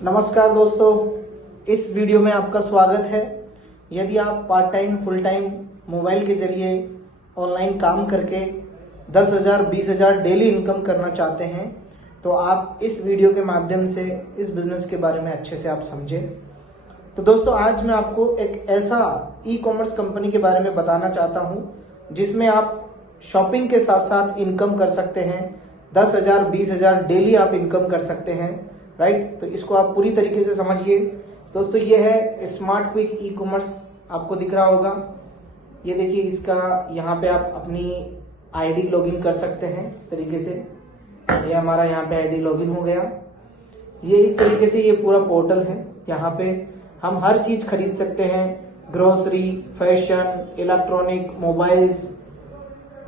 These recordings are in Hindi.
नमस्कार दोस्तों, इस वीडियो में आपका स्वागत है। यदि आप part time full time mobile के जरिए ऑनलाइन काम करके 10,000 20,000 डेली इनकम करना चाहते हैं तो आप इस वीडियो के माध्यम से इस बिजनेस के बारे में अच्छे से आप समझें। तो दोस्तों, आज मैं आपको एक ऐसा ई कॉमर्स कंपनी के बारे में बताना चाहता हूं जिसमें आप शॉपिंग के साथ साथ इनकम कर सकते हैं। 10,000 20,000 डेली आप इनकम कर सकते हैं, राइट। तो इसको आप पूरी तरीके से समझिए। दोस्तों, ये है स्मार्ट क्विक ई कॉमर्स, आपको दिख रहा होगा। ये देखिए, इसका यहाँ पे आप अपनी आईडी लॉगिन कर सकते हैं इस तरीके से। ये हमारा यहाँ पे आईडी लॉगिन हो गया। ये इस तरीके से ये पूरा पोर्टल है। यहाँ पे हम हर चीज खरीद सकते हैं, ग्रोसरी, फैशन, इलेक्ट्रॉनिक,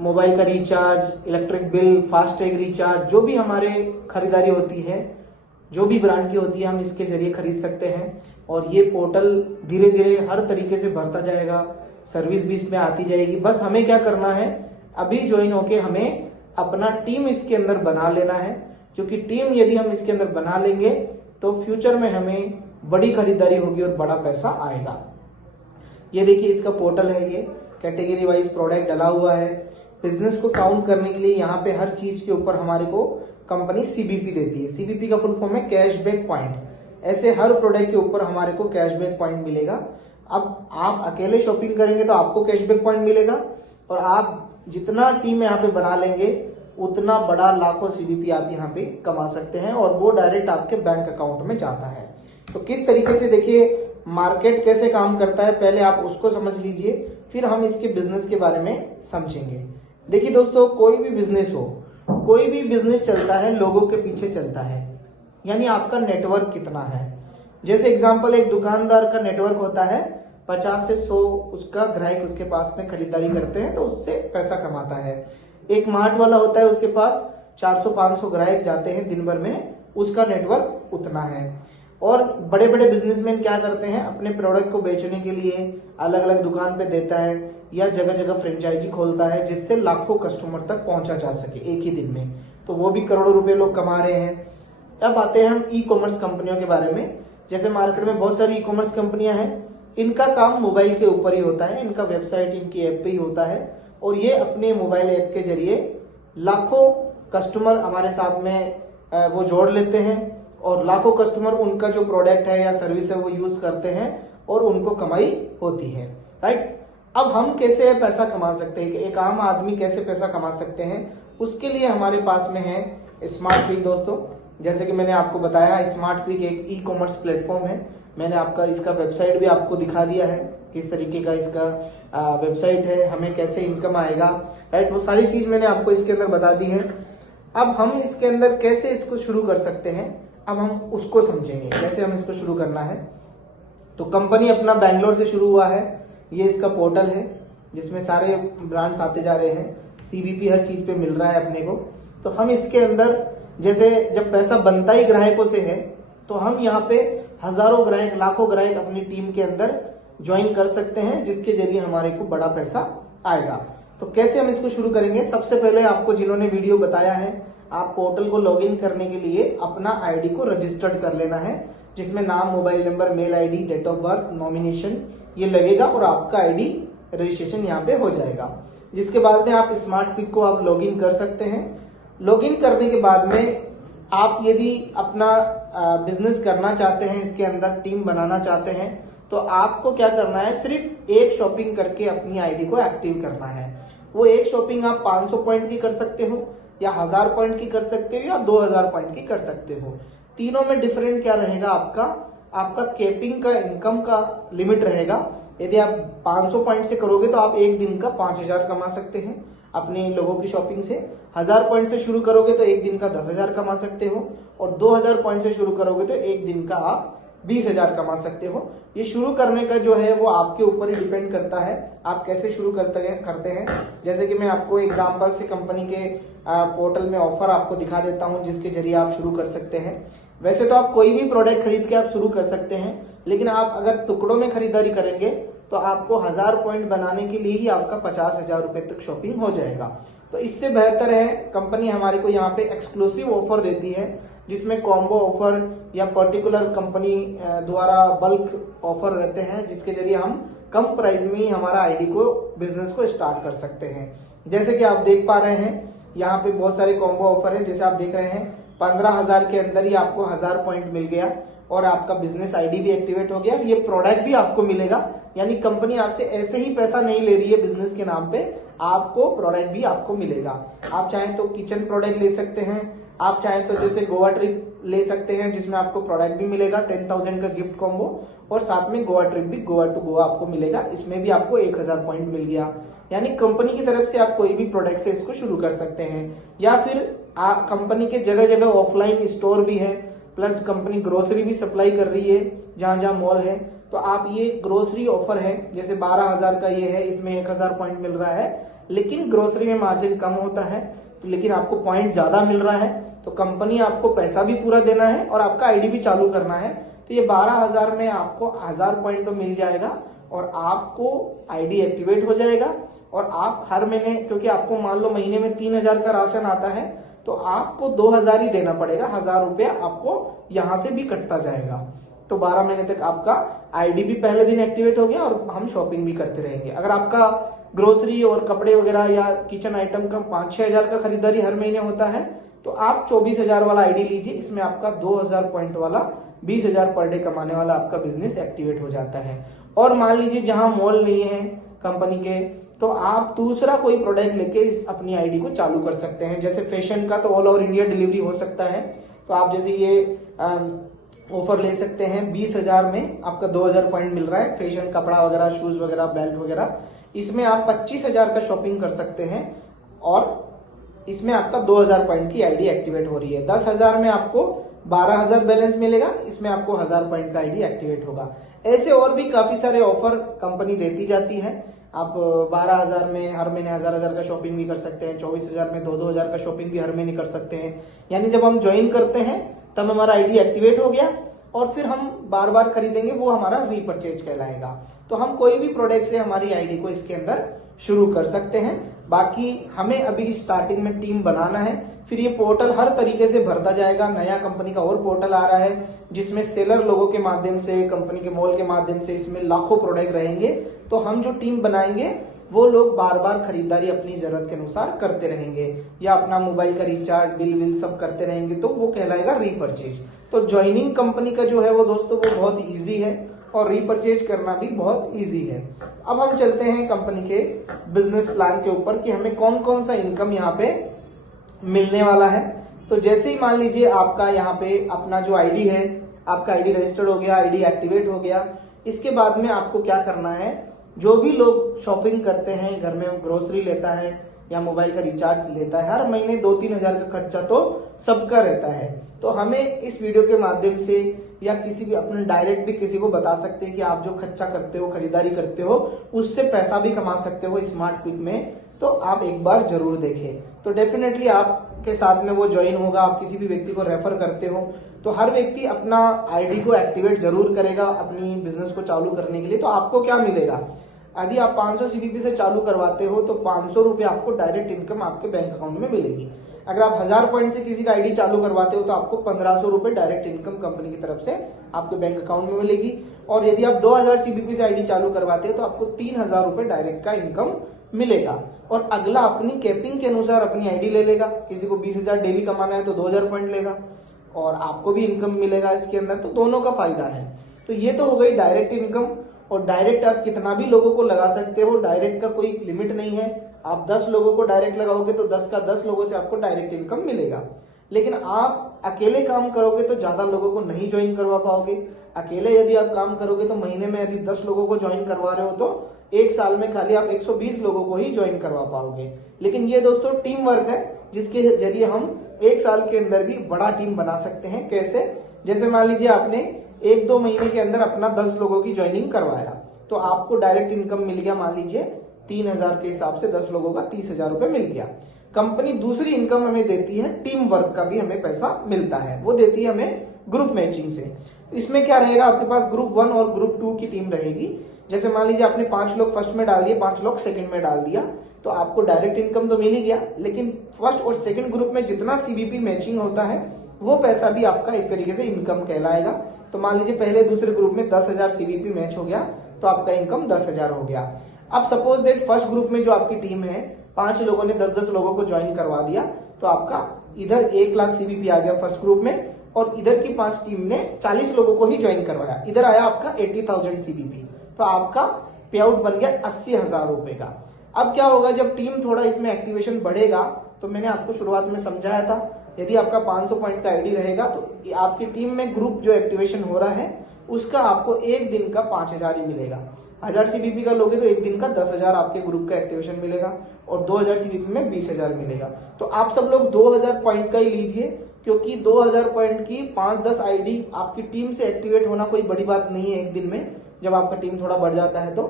मोबाइल का recharge, electric bill, FASTag recharge, जो भी हमारे खरीदारी होती है, जो भी ब्रांड की होती है, हम इसके जरिए खरीद सकते हैं। और ये पोर्टल धीरे धीरे हर तरीके से बढ़ता जाएगा, सर्विस भी इसमें आती जाएगी। बस हमें क्या करना है, अभी ज्वाइन होके हमें अपना टीम इसके अंदर बना लेना है, क्योंकि टीम यदि हम इसके अंदर बना लेंगे तो फ्यूचर में हमें बड़ी खरीदारी होगी और बड़ा पैसा आएगा। ये देखिए, इसका पोर्टल है। ये कैटेगरी वाइज प्रोडक्ट डला हुआ है। बिजनेस को काउंट करने के लिए यहाँ पे हर चीज के ऊपर हमारे को कंपनी सीबीपी देती है। सीबीपी का फुल फॉर्म है कैशबैक पॉइंट। ऐसे हर प्रोडक्ट के ऊपर हमारे को कैशबैक पॉइंट मिलेगा। अब आप अकेले शॉपिंग करेंगे तो आपको कैशबैक पॉइंट मिलेगा, और आप जितना टीम यहाँ पे बना लेंगे उतना बड़ा लाखों सीबीपी आप यहाँ पे कमा सकते हैं, और वो डायरेक्ट आपके बैंक अकाउंट में जाता है। तो किस तरीके से, देखिए मार्केट कैसे काम करता है, पहले आप उसको समझ लीजिए, फिर हम इसके बिजनेस के बारे में समझेंगे। देखिए दोस्तों, कोई भी बिजनेस हो, कोई भी बिजनेस चलता है लोगों के पीछे चलता है, यानी आपका नेटवर्क कितना है। जैसे एग्जांपल, एक दुकानदार का नेटवर्क होता है 50 से 100 उसका ग्राहक उसके पास में खरीदारी करते हैं तो उससे पैसा कमाता है। एक मार्ट वाला होता है, उसके पास 400-500 ग्राहक जाते हैं दिन भर में, उसका नेटवर्क उतना है। और बड़े बड़े बिजनेसमैन क्या करते हैं, अपने प्रोडक्ट को बेचने के लिए अलग अलग दुकान पे देता है या जगह जगह फ्रेंचाइजी खोलता है, जिससे लाखों कस्टमर तक पहुंचा जा सके एक ही दिन में। तो वो भी करोड़ों रुपए लोग कमा रहे हैं। अब आते हैं हम ई कॉमर्स कंपनियों के बारे में। जैसे मार्केट में बहुत सारी ई कॉमर्स कंपनियां हैं, इनका काम मोबाइल के ऊपर ही होता है, इनका वेबसाइट इनकी ऐप पे ही होता है, और ये अपने मोबाइल ऐप के जरिए लाखों कस्टमर हमारे साथ में वो जोड़ लेते हैं, और लाखों कस्टमर उनका जो प्रोडक्ट है या सर्विस है वो यूज करते हैं और उनको कमाई होती है, राइट। अब हम कैसे पैसा कमा सकते हैं, एक आम आदमी कैसे पैसा कमा सकते हैं, उसके लिए हमारे पास में है स्मार्ट क्विक। दोस्तों, जैसे कि मैंने आपको बताया, स्मार्ट क्विक एक ई कॉमर्स प्लेटफॉर्म है। मैंने आपका इसका वेबसाइट भी आपको दिखा दिया है, किस तरीके का इसका वेबसाइट है, हमें कैसे इनकम आएगा, राइट। वो सारी चीज मैंने आपको इसके अंदर बता दी है। अब हम इसके अंदर कैसे इसको शुरू कर सकते हैं, अब हम उसको समझेंगे कैसे हम इसको शुरू करना है। तो कंपनी अपना बैंगलोर से शुरू हुआ है। ये इसका पोर्टल है जिसमें सारे ब्रांड्स आते जा रहे हैं, सीबीपी हर चीज पे मिल रहा है अपने को। तो हम इसके अंदर, जैसे जब पैसा बनता ही ग्राहकों से है, तो हम यहाँ पे हजारों ग्राहक, लाखों ग्राहक अपनी टीम के अंदर ज्वाइन कर सकते हैं, जिसके जरिए हमारे को बड़ा पैसा आएगा। तो कैसे हम इसको शुरू करेंगे, सबसे पहले आपको जिन्होंने वीडियो बताया है, आप पोर्टल को लॉगिन करने के लिए अपना आईडी को रजिस्टर्ड कर लेना है, जिसमें नाम, mobile number, mail ID, date of birth, nomination ये लगेगा, और आपका आईडी रजिस्ट्रेशन यहाँ पे हो जाएगा। जिसके बाद में आप स्मार्ट क्विक को आप लॉगिन कर सकते हैं। लॉगिन करने के बाद में आप यदि अपना बिजनेस करना चाहते हैं, इसके अंदर टीम बनाना चाहते हैं, तो आपको क्या करना है, सिर्फ एक शॉपिंग करके अपनी आईडी को एक्टिव करना है। वो एक शॉपिंग आप 500 पॉइंट की कर सकते हो, या 1000 पॉइंट की कर सकते हो, या 2000 पॉइंट की कर सकते हो। तीनों में डिफरेंट क्या रहेगा, आपका कैपिंग का इनकम का लिमिट रहेगा। यदि आप 500 पॉइंट से करोगे तो आप एक दिन का 5000 कमा सकते हैं अपने लोगों की शॉपिंग से। 1000 पॉइंट से शुरू करोगे तो एक दिन का 10,000 कमा सकते हो, और 2000 पॉइंट से शुरू करोगे तो एक दिन का आप 20,000 कमा सकते हो। ये शुरू करने का जो है वो आपके ऊपर ही डिपेंड करता है, आप कैसे शुरू करते हैं। जैसे कि मैं आपको एग्जांपल से कंपनी के पोर्टल में ऑफर आपको दिखा देता हूं, जिसके जरिए आप शुरू कर सकते हैं। वैसे तो आप कोई भी प्रोडक्ट खरीद के आप शुरू कर सकते हैं, लेकिन आप अगर टुकड़ों में खरीदारी करेंगे तो आपको 1000 पॉइंट बनाने के लिए ही आपका 50,000 रुपए तक शॉपिंग हो जाएगा। तो इससे बेहतर है, कंपनी हमारे को यहाँ पे एक्सक्लूसिव ऑफर देती है, जिसमें कॉम्बो ऑफर या पर्टिकुलर कंपनी द्वारा बल्क ऑफर रहते हैं, जिसके जरिए हम कम प्राइस में ही हमारा आईडी को बिजनेस को स्टार्ट कर सकते हैं। जैसे कि आप देख पा रहे हैं यहाँ पे बहुत सारे कॉम्बो ऑफर है। जैसे आप देख रहे हैं 15,000 के अंदर ही आपको 1000 पॉइंट मिल गया और आपका बिजनेस आईडी भी एक्टिवेट हो गया। ये प्रोडक्ट भी आपको मिलेगा, यानी कंपनी आपसे ऐसे ही पैसा नहीं ले रही है बिजनेस के नाम पे, आपको प्रोडक्ट भी आपको मिलेगा। आप चाहें तो किचन प्रोडक्ट ले सकते हैं, आप चाहें तो जैसे गोवा ट्रिप ले सकते हैं जिसमें आपको प्रोडक्ट भी मिलेगा 10,000 का गिफ्ट कॉम्बो, और साथ में गोवा ट्रिप भी गोवा टू गोवा आपको मिलेगा, इसमें भी आपको 1000 पॉइंट मिल गया। यानी कंपनी की तरफ से आप कोई भी प्रोडक्ट से इसको शुरू कर सकते हैं। या फिर आप कंपनी के जगह जगह ऑफलाइन स्टोर भी है, प्लस कंपनी ग्रोसरी भी सप्लाई कर रही है जहां जहां मॉल है, तो आप ये ग्रोसरी ऑफर है जैसे 12,000 का ये है, इसमें 1000 पॉइंट मिल रहा है, लेकिन ग्रोसरी में मार्जिन कम होता है तो लेकिन आपको पॉइंट ज्यादा मिल रहा है, तो कंपनी आपको पैसा भी पूरा देना है और आपका आईडी भी चालू करना है। तो ये 12,000 में आपको 1000 पॉइंट तो मिल जाएगा और आपको आईडी एक्टिवेट हो जाएगा। और आप हर महीने, क्योंकि आपको मान लो महीने में 3000 का राशन आता है, तो आपको 2000 ही देना पड़ेगा, 1000 रुपया आपको यहां से भी कटता जाएगा। तो 12 महीने तक आपका आईडी भी पहले दिन एक्टिवेट हो गया और हम शॉपिंग भी करते रहेंगे। अगर आपका ग्रोसरी और कपड़े वगैरह या किचन आइटम का 5-6 हजार का खरीदारी हर महीने होता है, तो आप 24,000 वाला आईडी लीजिए, इसमें आपका 2000 पॉइंट वाला 20,000 पर डे कमाने वाला आपका बिजनेस एक्टिवेट हो जाता है। और मान लीजिए जहां मॉल नहीं है कंपनी के, तो आप दूसरा कोई प्रोडक्ट लेके इस अपनी आईडी को चालू कर सकते हैं। जैसे फैशन का तो ऑल ओवर इंडिया डिलीवरी हो सकता है, तो आप जैसे ये ऑफर ले सकते हैं 20,000 में आपका 2000 पॉइंट मिल रहा है, फैशन कपड़ा वगैरह, शूज वगैरह, बेल्ट वगैरह, इसमें आप 25,000 का शॉपिंग कर सकते हैं और इसमें आपका 2000 पॉइंट की आईडी एक्टिवेट हो रही है। 10,000 में आपको 12,000 बैलेंस मिलेगा, इसमें आपको 1000 पॉइंट का आईडी एक्टिवेट होगा। ऐसे और भी काफी सारे ऑफर कंपनी देती जाती है। आप 12,000 में हर महीने 1000 का शॉपिंग भी कर सकते हैं, 24,000 में 2,000 का शॉपिंग भी हर महीने कर सकते हैं। यानी जब हम ज्वाइन करते हैं तब हमारा आईडी एक्टिवेट हो गया और फिर हम बार बार खरीदेंगे, वो हमारा रीपरचेज कहलाएगा। तो हम कोई भी प्रोडक्ट से हमारी आईडी को इसके अंदर शुरू कर सकते हैं। बाकी हमें अभी स्टार्टिंग में टीम बनाना है, फिर ये पोर्टल हर तरीके से भरता जाएगा। नया कंपनी का और पोर्टल आ रहा है जिसमें सेलर लोगों के माध्यम से, कंपनी के मॉल के माध्यम से इसमें लाखों प्रोडक्ट रहेंगे। तो हम जो टीम बनाएंगे वो लोग बार बार खरीदारी अपनी जरूरत के अनुसार करते रहेंगे या अपना मोबाइल का रिचार्ज, बिल विल सब करते रहेंगे, तो वो कहलाएगा रीपरचेज। तो ज्वाइनिंग कंपनी का जो है वो दोस्तों वो बहुत ईजी है और रीपरचेज करना भी बहुत ईजी है। अब हम चलते हैं कंपनी के बिजनेस प्लान के ऊपर कि हमें कौन कौन सा इनकम यहाँ पे मिलने वाला है। तो जैसे ही मान लीजिए आपका यहाँ पे अपना जो आईडी है, आपका आईडी रजिस्टर्ड हो गया, आईडी एक्टिवेट हो गया, इसके बाद में आपको क्या करना है, जो भी लोग शॉपिंग करते हैं, घर में ग्रोसरी लेता है या मोबाइल का रिचार्ज लेता है, हर महीने 2-3 हजार का खर्चा तो सबका रहता है। तो हमें इस वीडियो के माध्यम से या किसी भी अपने डायरेक्ट भी किसी को बता सकते हैं कि आप जो खर्चा करते हो, खरीदारी करते हो, उससे पैसा भी कमा सकते हो स्मार्ट क्विक में। तो आप एक बार जरूर देखें, तो डेफिनेटली आपके साथ में वो ज्वाइन होगा। आप किसी भी व्यक्ति को रेफर करते हो तो हर व्यक्ति अपना आईडी को एक्टिवेट जरूर करेगा अपनी बिजनेस को चालू करने के लिए। तो आपको क्या मिलेगा, यदि आप 500 सीवीपी से चालू करवाते हो तो 500 रुपए आपको डायरेक्ट इनकम आपके बैंक अकाउंट में मिलेगी। अगर आप 1000 पॉइंट से किसी का आईडी चालू करवाते हो तो आपको 1500 रुपए डायरेक्ट इनकम कंपनी की तरफ से आपके बैंक अकाउंट में मिलेगी। और यदि आप 2000 सीवीपी से आईडी चालू करवाते हो तो आपको 3000 रुपए डायरेक्ट का इनकम मिलेगा। और अगला अपनी कैपिंग के अनुसार अपनी आईडी ले लेगा। किसी को 20,000 डेली कमाना है तो 2000 पॉइंट लेगा और आपको भी इनकम मिलेगा इसके अंदर। तो दोनों का फायदा है। तो ये तो हो गई डायरेक्ट इनकम। और डायरेक्ट आप कितना भी लोगों को लगा सकते हो, डायरेक्ट का कोई लिमिट नहीं है। आप 10 लोगों को डायरेक्ट लगाओगे तो 10 का 10 लोगों से आपको डायरेक्ट इनकम मिलेगा। लेकिन आप अकेले काम करोगे तो ज्यादा लोगों को नहीं ज्वाइन करवा पाओगे। अकेले यदि आप काम करोगे तो महीने में यदि 10 लोगों को ज्वाइन करवा रहे हो तो एक साल में खाली आप 120 लोगों को ही ज्वाइन करवा पाओगे। लेकिन ये दोस्तों टीम वर्क है जिसके जरिए हम एक साल के अंदर भी बड़ा टीम बना सकते हैं। कैसे, जैसे मान लीजिए आपने 1-2 महीने के अंदर अपना 10 लोगों की ज्वाइनिंग करवाया तो आपको डायरेक्ट इनकम मिल गया, मान लीजिए 3000 के हिसाब से 10 लोगों का 30,000 रुपए मिल गया। कंपनी दूसरी इनकम हमें देती है, टीम वर्क का भी हमें पैसा मिलता है, वो देती है हमें ग्रुप मैचिंग से। इसमें क्या रहेगा, आपके पास ग्रुप 1 और ग्रुप 2 की टीम रहेगी। जैसे मान लीजिए आपने 5 लोग फर्स्ट में डाल दिए, 5 लोग सेकंड में डाल दिया, तो आपको डायरेक्ट इनकम तो मिल ही गया। लेकिन फर्स्ट और सेकंड ग्रुप में जितना सीवीपी मैचिंग होता है वो पैसा भी आपका एक तरीके से इनकम कहलाएगा। तो मान लीजिए पहले दूसरे ग्रुप में 10,000 सीवीपी मैच हो गया तो आपका इनकम 10,000 हो गया। अब सपोज दैट फर्स्ट ग्रुप में जो आपकी टीम है 5 लोगों ने 10-10 लोगों को ज्वाइन करवा दिया तो आपका इधर 1 लाख सीवीपी आ गया फर्स्ट ग्रुप में, और इधर की 5 टीम ने 40 लोगों को ही ज्वाइन करवाया, इधर आया आपका 80,000 सीवीपी। तो आपका पे आउट बन गया 80,000 रुपए का। अब क्या होगा जब टीम थोड़ा इसमें एक्टिवेशन बढ़ेगा, तो मैंने आपको शुरुआत में समझाया था यदि आपका 500 पॉइंट का आईडी रहेगा तो आपकी टीम में ग्रुप जो एक्टिवेशन हो रहा है उसका आपको एक दिन का 5,000 ही मिलेगा। 1000 सीवीपी का लोगे तो एक दिन का 10,000 आपके ग्रुप का एक्टिवेशन मिलेगा, और 2000 सीवीपी में 20,000 मिलेगा। तो आप सब लोग 2000 पॉइंट का ही लीजिए, क्योंकि 2000 पॉइंट की 5-10 आईडी आपकी टीम से एक्टिवेट होना कोई बड़ी बात नहीं है एक दिन में, जब आपका टीम थोड़ा बढ़ जाता है तो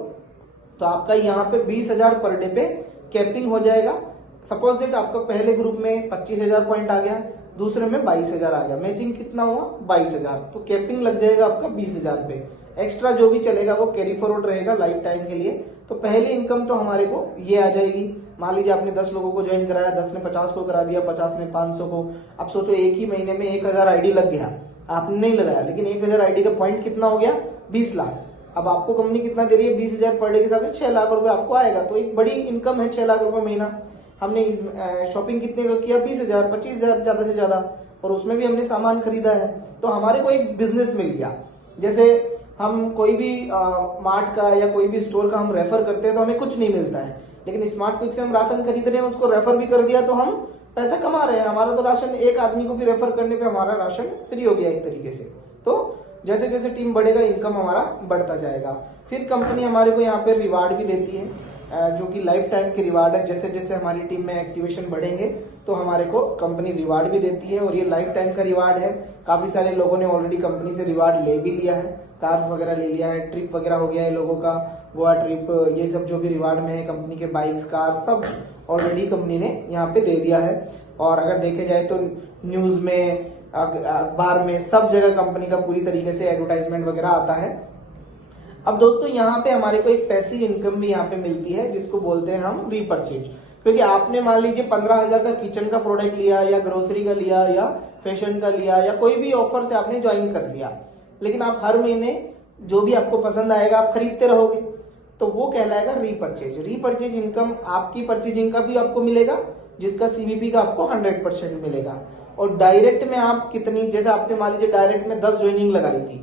आपका यहाँ पे 20,000 पर डे पे कैपिंग हो जाएगा। सपोज दैट आपका पहले ग्रुप में 25,000 पॉइंट आ गया, दूसरे में 22,000 आ गया, मैचिंग कितना हुआ 22,000, तो कैपिंग लग जाएगा आपका 20,000 पे। एक्स्ट्रा जो भी चलेगा वो कैरी फॉरवर्ड रहेगा लाइफ टाइम के लिए। तो पहली इनकम तो हमारे को ये आ जाएगी। मान लीजिए आपने 10 लोगों को ज्वाइन कराया, 10 ने 50 को करा दिया, 50 ने 500 को। अब सोचो एक ही महीने में 1,000 आईडी लग गया, आपने नहीं लगाया, लेकिन 1,000 आईडी का पॉइंट कितना हो गया 20 लाख। अब आपको कंपनी कितना दे रही है 20,000 पर डे के हिसाब से 6 लाख रुपए आपको आएगा, तो एक बड़ी इनकम है 6 लाख रुपए महीना। हमने शॉपिंग कितने का किया 20,000 25,000 ज्यादा से ज्यादा, और उसमें भी हमने सामान खरीदा है, तो हमारे को एक बिजनेस मिल गया। जैसे हम कोई भी मार्ट का या कोई भी स्टोर का हम रेफर करते हैं तो हमें कुछ नहीं मिलता है, लेकिन स्मार्ट क्विक से हम राशन खरीद रहे हैं, उसको रेफर भी कर दिया तो हम पैसा कमा रहे हैं। हमारा तो राशन एक आदमी को भी रेफर करने पे हमारा राशन फ्री हो गया एक तरीके से। तो जैसे जैसे टीम बढ़ेगा इनकम हमारा बढ़ता जाएगा। फिर कंपनी हमारे को यहाँ पे रिवार्ड भी देती है, जो कि लाइफ टाइम के रिवार्ड है। जैसे जैसे हमारी टीम में एक्टिवेशन बढ़ेंगे तो हमारे को कंपनी रिवार्ड भी देती है, और ये लाइफ टाइम का रिवार्ड है। काफी सारे लोगों ने ऑलरेडी कंपनी से रिवार्ड ले भी लिया है, कार वगैरह ले लिया है, ट्रिप वगैरह हो गया है लोगों का, गोवा ट्रिप, ये सब जो भी रिवार्ड में है कंपनी के बाइक्स कार सब ऑलरेडी कंपनी ने यहाँ पे दे दिया है। और अगर देखे जाए तो न्यूज में अखबार में सब जगह कंपनी का पूरी तरीके से एडवर्टाइजमेंट वगैरह आता है। अब दोस्तों यहाँ पे हमारे को एक पैसिव इनकम भी यहाँ पे मिलती है, जिसको बोलते हैं हम रीपरचेज। क्योंकि आपने मान लीजिए 15,000 का किचन का प्रोडक्ट लिया, या ग्रोसरी का लिया, या फैशन का लिया, या कोई भी ऑफर से आपने ज्वाइन कर लिया, लेकिन आप हर महीने जो भी आपको पसंद आएगा आप खरीदते रहोगे, तो वो कहलाएगा रीपरचेज। रीपरचेज इनकम आपकी परचेजिंग का भी आपको मिलेगा, जिसका सीवीपी का आपको 100% मिलेगा। और डायरेक्ट में आप कितनी, जैसे आपने मान लीजिए डायरेक्ट में 10 ज्वाइनिंग लगाई थी,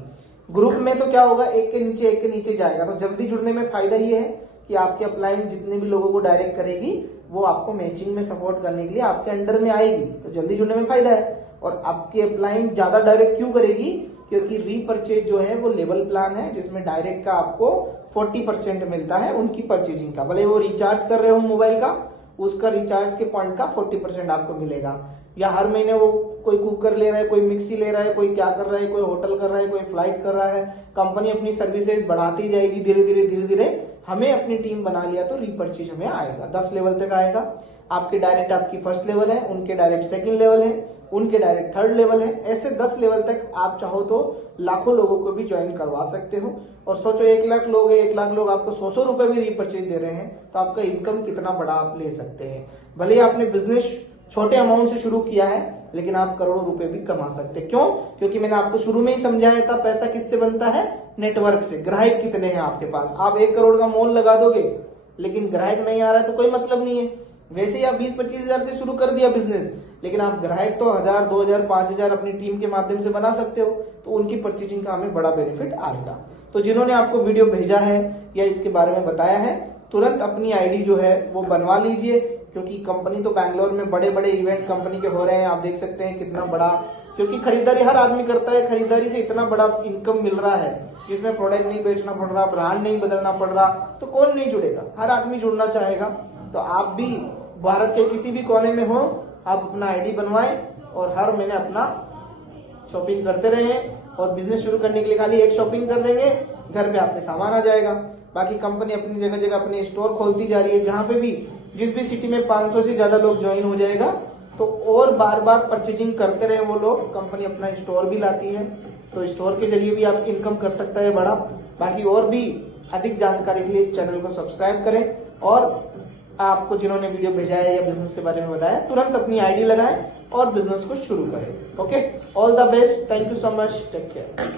ग्रुप में तो क्या होगा एक के नीचे जाएगा, तो जल्दी जुड़ने में फायदा ये है कि आपकी अपलाइन जितने भी लोगों को डायरेक्ट करेगी वो आपको मैचिंग में सपोर्ट करने के लिए आपके अंडर में आएगी, तो जल्दी जुड़ने में फायदा है। और आपकी अपलाइन ज्यादा डायरेक्ट क्यों करेगी, क्योंकि रीपरचेज जो है वो लेवल प्लान है, जिसमें डायरेक्ट का आपको 40% मिलता है उनकी परचेजिंग का। भले वो रिचार्ज कर रहे हो मोबाइल का, उसका रिचार्ज के पॉइंट का 40% आपको मिलेगा। या हर महीने वो कोई कुकर ले रहा है, कोई मिक्सी ले रहा है, कोई क्या कर रहा है, कोई होटल कर रहा है, कोई फ्लाइट कर रहा है, कंपनी अपनी सर्विसेज बढ़ाती जाएगी धीरे धीरे। हमें अपनी टीम बना लिया तो रीपरचेज हमें आएगा, 10 लेवल तक आएगा। आपके डायरेक्ट आपकी फर्स्ट लेवल है, उनके डायरेक्ट सेकंड लेवल है, उनके डायरेक्ट थर्ड लेवल है। ऐसे 10 लेवल तक आप चाहो तो लाखों लोगों को भी ज्वाइन करवा सकते हो। और सोचो 1 लाख लोग है, 1 लाख लोग आपको 100 रुपए भी रीपरचेज दे रहे हैं, तो आपका इनकम कितना बड़ा आप ले सकते हैं। भले ही आपने बिजनेस छोटे अमाउंट से शुरू किया है, लेकिन आप करोड़ों रुपए भी कमा सकते हैं। क्यों? क्योंकि मैंने आपको शुरू में ही समझाया था पैसा किससे बनता है, नेटवर्क से। ग्राहक कितने हैं आपके पास, आप 1 करोड़ का मॉल लगा दोगे लेकिन ग्राहक नहीं आ रहा है तो कोई मतलब नहीं है। वैसे ही आप 20-25 हजार से शुरू कर दिया बिजनेस, लेकिन आप ग्राहक तो 1000, 2000, 5000 अपनी टीम के माध्यम से बना सकते हो, तो उनकी परचेजिंग का हमें बड़ा बेनिफिट आएगा। तो जिन्होंने आपको वीडियो भेजा है या इसके बारे में बताया है, तुरंत अपनी आईडी जो है वो बनवा लीजिए, क्योंकि कंपनी तो बैंगलोर में बड़े बड़े इवेंट कंपनी के हो रहे हैं। आप देख सकते हैं कितना बड़ा, क्योंकि खरीदारी हर आदमी करता है, खरीदारी से इतना बड़ा इनकम मिल रहा है, जिसमें प्रोडक्ट नहीं बेचना पड़ रहा, ब्रांड नहीं बदलना पड़ रहा, तो कौन नहीं जुड़ेगा, हर आदमी जुड़ना चाहेगा। तो आप भी भारत के किसी भी कोने में हो, आप अपना आईडी बनवाएं और हर महीने अपना शॉपिंग करते रहें। और बिजनेस शुरू करने के लिए खाली एक शॉपिंग कर देंगे, घर पे आपके सामान आ जाएगा। बाकी कंपनी अपनी जगह जगह अपने स्टोर खोलती जा रही है, जहां पे भी जिस भी सिटी में 500 से ज्यादा लोग ज्वाइन हो जाएगा तो और बार बार परचेजिंग करते रहे वो लोग, कंपनी अपना स्टोर भी लाती है, तो स्टोर के जरिए भी आप इनकम कर सकता है बड़ा। बाकी और भी अधिक जानकारी के लिए इस चैनल को सब्सक्राइब करें और आपको जिन्होंने वीडियो भेजा है या बिजनेस के बारे में बताया, तुरंत अपनी आईडी लगाएं और बिजनेस को शुरू करें। Okay, all the best, thank you so much, take care.